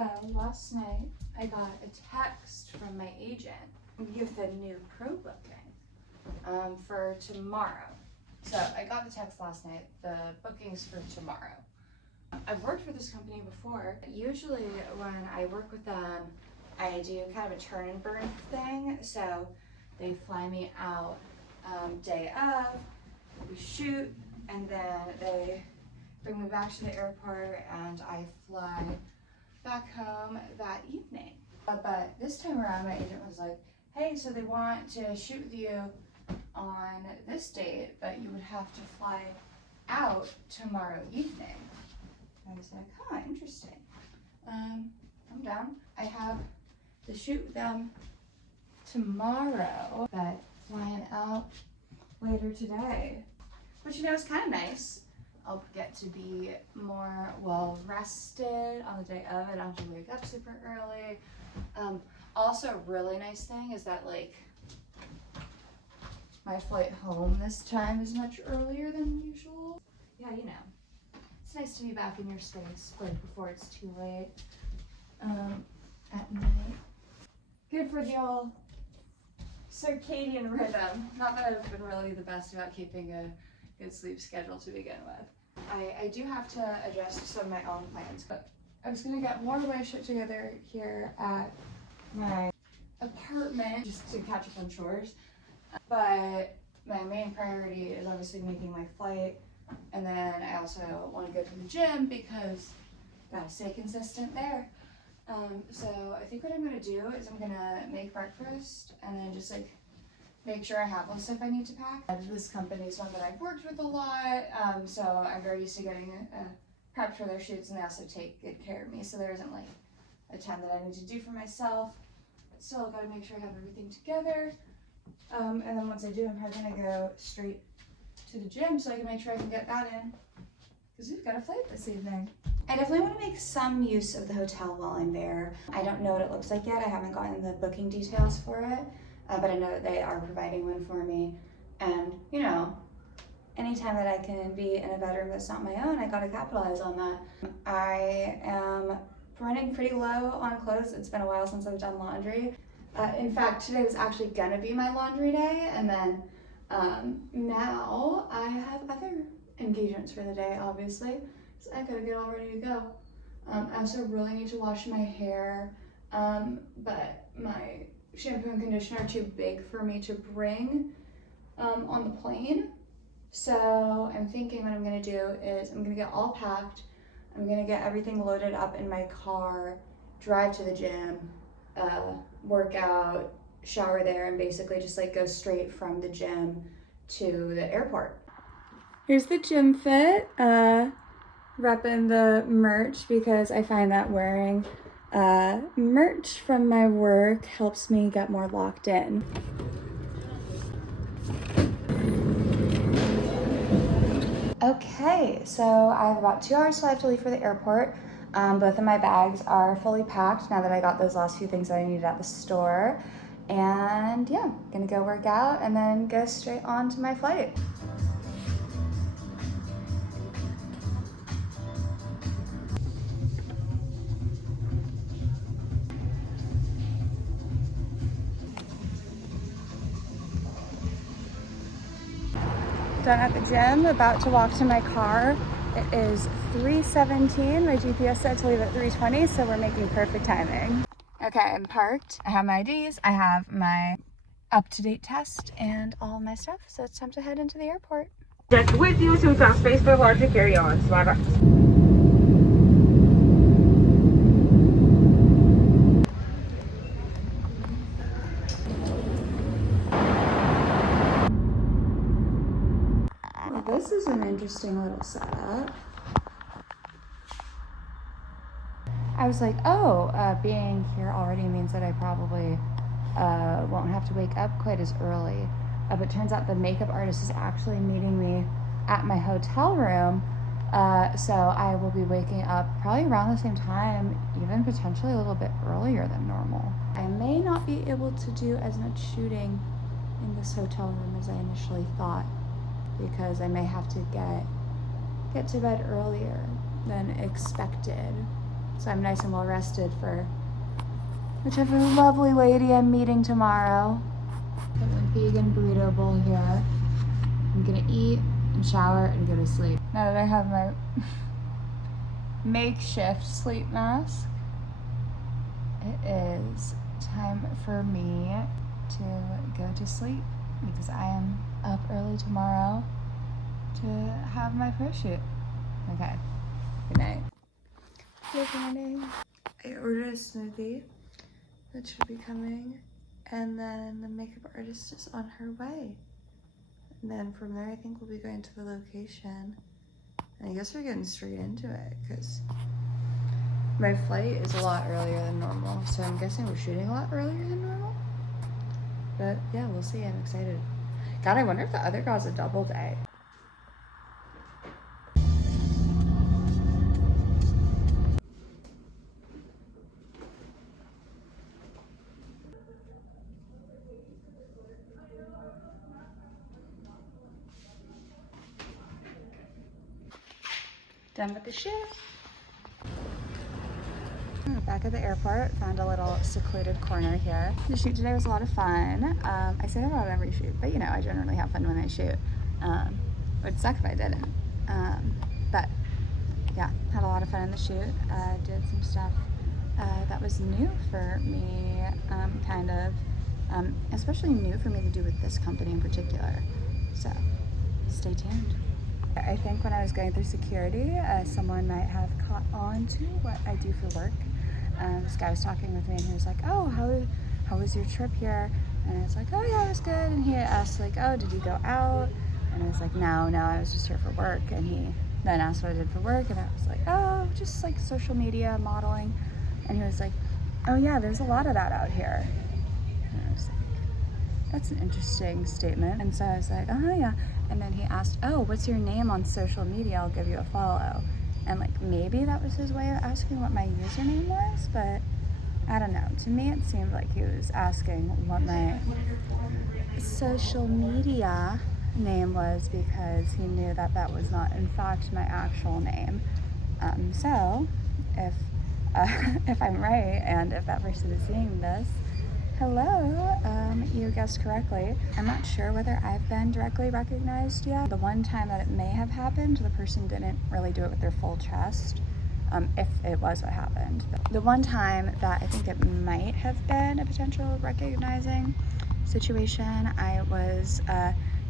So last night I got a text from my agent with a new pro booking for tomorrow. So I got the text last night, the booking's for tomorrow. I've worked with this company before. Usually when I work with them, I do kind of a turn and burn thing. So they fly me out day of, we shoot, and then they bring me back to the airport and I fly back home that evening. But this time around, my agent was like, hey, so they want to shoot with you on this date, but you would have to fly out tomorrow evening. I was like, huh, interesting. I'm down. I have to shoot with them tomorrow, but flying out later today. Which, you know, is kind of nice. I'll get to be more well rested on the day of. I don't have to wake up super early. Also, a really nice thing is that, like, my flight home this time is much earlier than usual. Yeah, you know, it's nice to be back in your space like before it's too late at night. Good for the old circadian rhythm. Not that I've been really the best about keeping a good sleep schedule to begin with. I do have to adjust some of my own plans, but I was gonna get more of my shit together here at my apartment just to catch up on chores. But my main priority is obviously making my flight, and then I also want to go to the gym because gotta stay consistent there. So I think what I'm gonna do is I'm gonna make breakfast and then just like make sure I have all the stuff I need to pack. This company is one that I've worked with a lot, so I'm very used to getting prepped for their shoots, and they also take good care of me, so there isn't like a ton that I need to do for myself. But still, I've got to make sure I have everything together. And then once I do, I'm probably gonna go straight to the gym so I can make sure I can get that in, because we've got a flight this evening. I definitely want to make some use of the hotel while I'm there. I don't know what it looks like yet. I haven't gotten the booking details for it. But I know that they are providing one for me. And, you know, anytime that I can be in a bedroom that's not my own, I gotta capitalize on that. I am running pretty low on clothes. It's been a while since I've done laundry. In fact, today was actually gonna be my laundry day, and then now I have other engagements for the day, obviously. So I gotta get all ready to go. I also really need to wash my hair, but my shampoo and conditioner are too big for me to bring on the plane. So I'm thinking what I'm gonna do is I'm gonna get all packed. I'm gonna get everything loaded up in my car, drive to the gym, work out, shower there, and basically just like go straight from the gym to the airport. Here's the gym fit, repping the merch because I find that wearing merch from my work helps me get more locked in. Okay, so I have about 2 hours till I have to leave for the airport. Both of my bags are fully packed now that I got those last few things that I needed at the store. And yeah, gonna go work out and then go straight on to my flight. Done at the gym, about to walk to my car. It is 3:17. My GPS said to leave at 3:20, so we're making perfect timing. Okay, I'm parked. I have my IDs. I have my up-to-date test and all my stuff, so it's time to head into the airport. Just with you, so we've got space for larger carry-ons. Bye-bye. This is an interesting little setup. I was like, oh, being here already means that I probably won't have to wake up quite as early. But it turns out the makeup artist is actually meeting me at my hotel room. So I will be waking up probably around the same time, even potentially a little bit earlier than normal. I may not be able to do as much shooting in this hotel room as I initially thought, because I may have to get to bed earlier than expected. so I'm nice and well rested for whichever lovely lady I'm meeting tomorrow. Got my vegan burrito bowl here. I'm gonna eat and shower and go to sleep. Now that I have my makeshift sleep mask, it is time for me to go to sleep because I am up early tomorrow to have my first shoot. Okay, good night. Good morning. I ordered a smoothie that should be coming, and then the makeup artist is on her way. And then from there, I think we'll be going to the location. And I guess we're getting straight into it because my flight is a lot earlier than normal. So I'm guessing we're shooting a lot earlier than normal. But yeah, we'll see. I'm excited. God, I wonder if the other girl's a double day. Done with the shift. Back at the airport, found a little secluded corner here. The shoot today was a lot of fun. I say that about every shoot, but you know, I generally have fun when I shoot. It would suck if I didn't. But yeah, had a lot of fun in the shoot. Did some stuff that was new for me, kind of, especially new for me to do with this company in particular. So stay tuned. I think when I was going through security, someone might have caught on to what I do for work. This guy was talking with me and he was like, oh, how was your trip here? And I was like, oh yeah, it was good. And he asked like, oh, did you go out? And I was like, no, I was just here for work. And he then asked what I did for work. And I was like, oh, just like social media modeling. And he was like, oh yeah, there's a lot of that out here. And I was like, that's an interesting statement. And so I was like, oh yeah. And then he asked, oh, what's your name on social media? I'll give you a follow. And like, maybe that was his way of asking what my username was, but I don't know. To me, it seemed like he was asking what my social media name was because he knew that that was not, in fact, my actual name. So if I'm right, and if that person is seeing this, hello, you guessed correctly. I'm not sure whether I've been directly recognized yet. The one time that it may have happened, the person didn't really do it with their full chest, if it was what happened. The one time that I think it might have been a potential recognizing situation, I was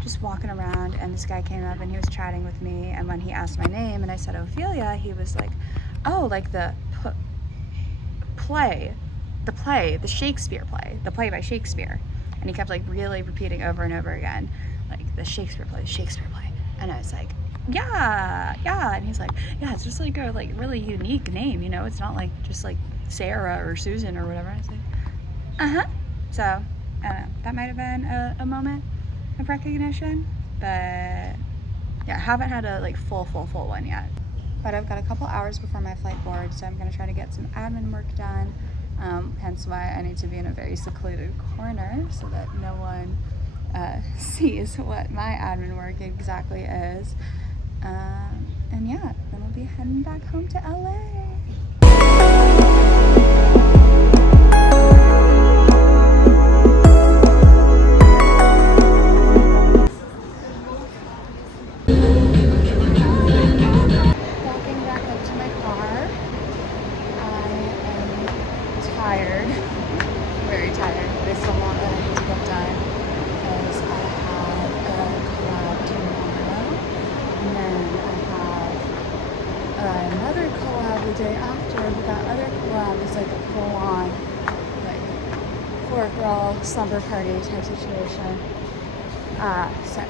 just walking around and this guy came up and he was chatting with me, and when he asked my name and I said Ophelia, he was like, oh, like the play, the Shakespeare play, the play by Shakespeare. And he kept like really repeating over and over again, like the Shakespeare play. And I was like, yeah. And he's like, yeah, it's just like a like really unique name, you know, it's not like just like Sarah or Susan or whatever. I was like, so I don't know, that might have been a moment of recognition, but yeah, I haven't had a like full one yet. But I've got a couple hours before my flight board, so I'm gonna try to get some admin work done. Hence why I need to be in a very secluded corner so that no one sees what my admin work exactly is. And yeah, then we'll be heading back home to LA. Walking back up to my car. I am tired, very tired, but I still want that I need to get done because I have a collab tomorrow, and then I have another collab the day after, but that other collab is like a full-on, like, 4-girl slumber party type situation, so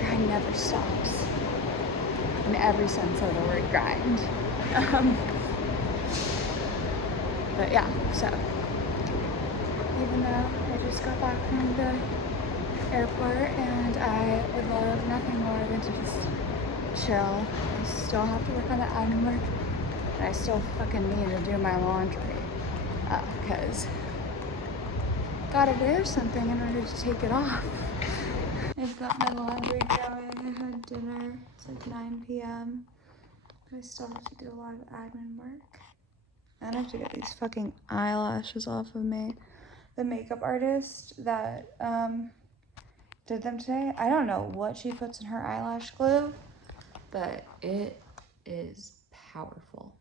grind never stops, in every sense of the word grind. But yeah, so even though I just got back from the airport and I would love nothing more than to just chill, I still have to work on the admin work, and I still fucking need to do my laundry, because gotta wear something in order to take it off. I've got my laundry going. I had dinner. It's like 9 p.m. I still have to do a lot of admin work. And I have to get these fucking eyelashes off of me. The makeup artist that did them today, I don't know what she puts in her eyelash glue, but it is powerful.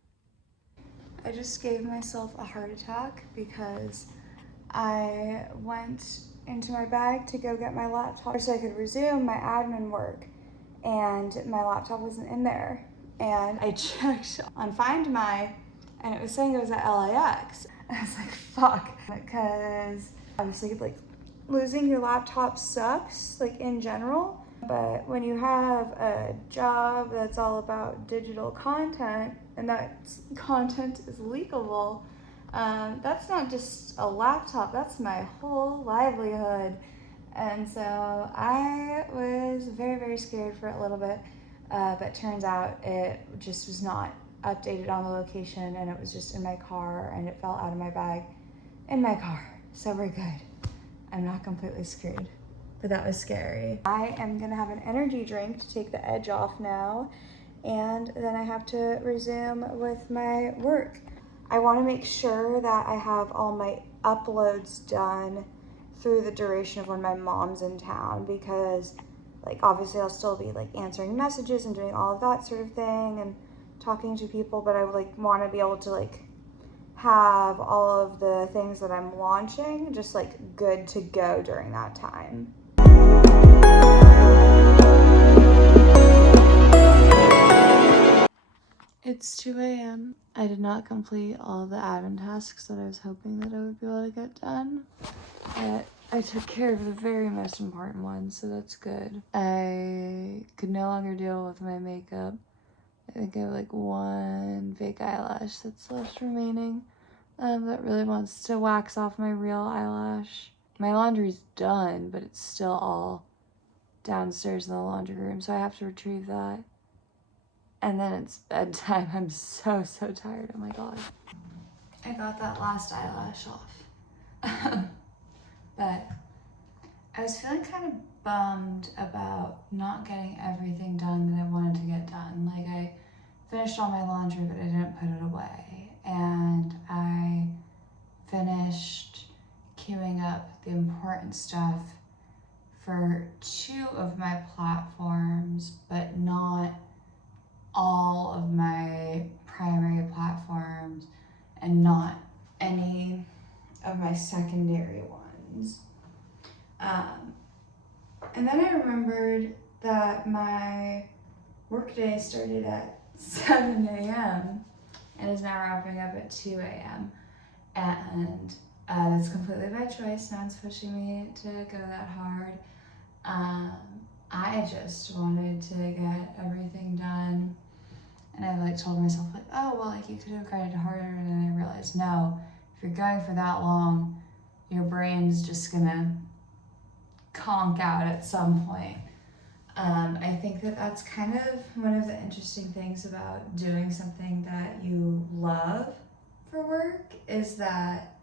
I just gave myself a heart attack because I went into my bag to go get my laptop so I could resume my admin work, and my laptop wasn't in there. And I checked on Find My, and it was saying it was at LAX. And I was like, fuck, because obviously like losing your laptop sucks, like in general, but when you have a job that's all about digital content and that content is leakable, that's not just a laptop, that's my whole livelihood. And so I was very, very scared for a little bit, but turns out it just was not updated on the location, and it was just in my car, and it fell out of my bag in my car. So we're good. I'm not completely screwed, but that was scary. I am gonna have an energy drink to take the edge off now, and then I have to resume with my work. I wanna make sure that I have all my uploads done through the duration of when my mom's in town, because like obviously I'll still be like answering messages and doing all of that sort of thing and talking to people, but I would like want to be able to like have all of the things that I'm launching just like good to go during that time. It's 2 a.m. I did not complete all of the admin tasks that I was hoping that I would be able to get done, but I took care of the very most important ones, so that's good. I could no longer deal with my makeup. I think I have like one fake eyelash that's left remaining that really wants to wax off my real eyelash. My laundry's done, but it's still all downstairs in the laundry room, so I have to retrieve that. And then it's bedtime. I'm so tired. Oh my god. I got that last eyelash off. But I was feeling kind of bummed about not getting everything done that I wanted to get done. Like I finished all my laundry, but I didn't put it away. And I finished queuing up the important stuff for 2 of my platforms, but not all of my primary platforms and not any of my secondary ones. And then I remembered that my workday started at 7 a.m. and is now wrapping up at 2 a.m. And that's completely by choice. No one's pushing me to go that hard. I just wanted to get everything done. And I like told myself like, oh, well, like you could have grinded harder. And then I realized, no, if you're going for that long, your brain's just gonna conk out at some point. I think that that's kind of one of the interesting things about doing something that you love for work is that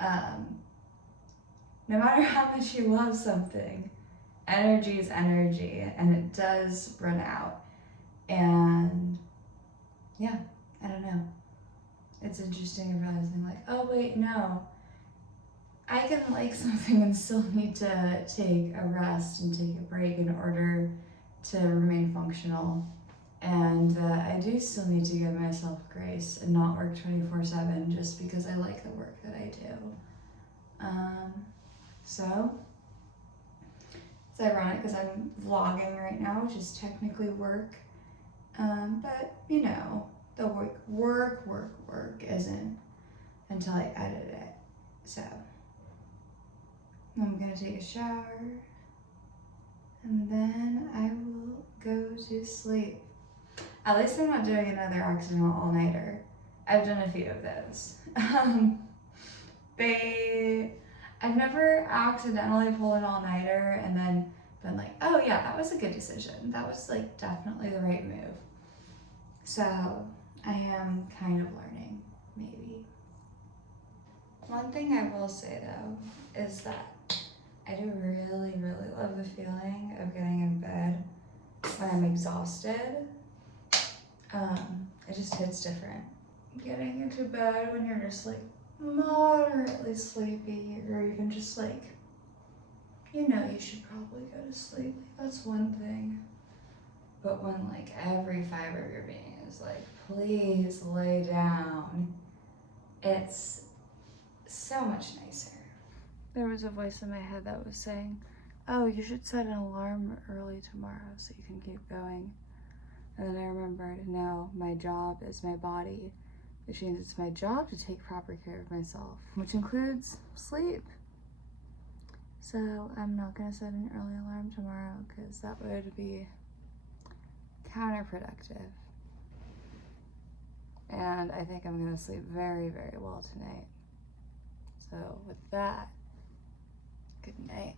no matter how much you love something, energy is energy and it does run out. And yeah, I don't know. It's interesting realizing like, oh wait, no. I can like something and still need to take a rest and take a break in order to remain functional. And I do still need to give myself grace and not work 24/7 just because I like the work that I do. So it's ironic because I'm vlogging right now, which is technically work. But you know, the work isn't until I edit it. So I'm gonna take a shower and then I will go to sleep. At least I'm not doing another accidental all-nighter. I've done a few of those. I've never accidentally pulled an all-nighter and then been like, oh yeah, that was a good decision. That was like definitely the right move. So I am kind of learning, maybe. One thing I will say though is that I do really love the feeling of getting in bed when I'm exhausted. It just hits different. Getting into bed when you're just like moderately sleepy, or even just like, you know, you should probably go to sleep. That's one thing. But when like every fiber of your being is like, please lay down, it's so much nicer. There was a voice in my head that was saying, oh, you should set an alarm early tomorrow so you can keep going. And then I remembered, no, my job is my body, which means it's my job to take proper care of myself, which includes sleep. So I'm not gonna set an early alarm tomorrow because that would be counterproductive. And I think I'm gonna sleep very, very well tonight. So with that, good night.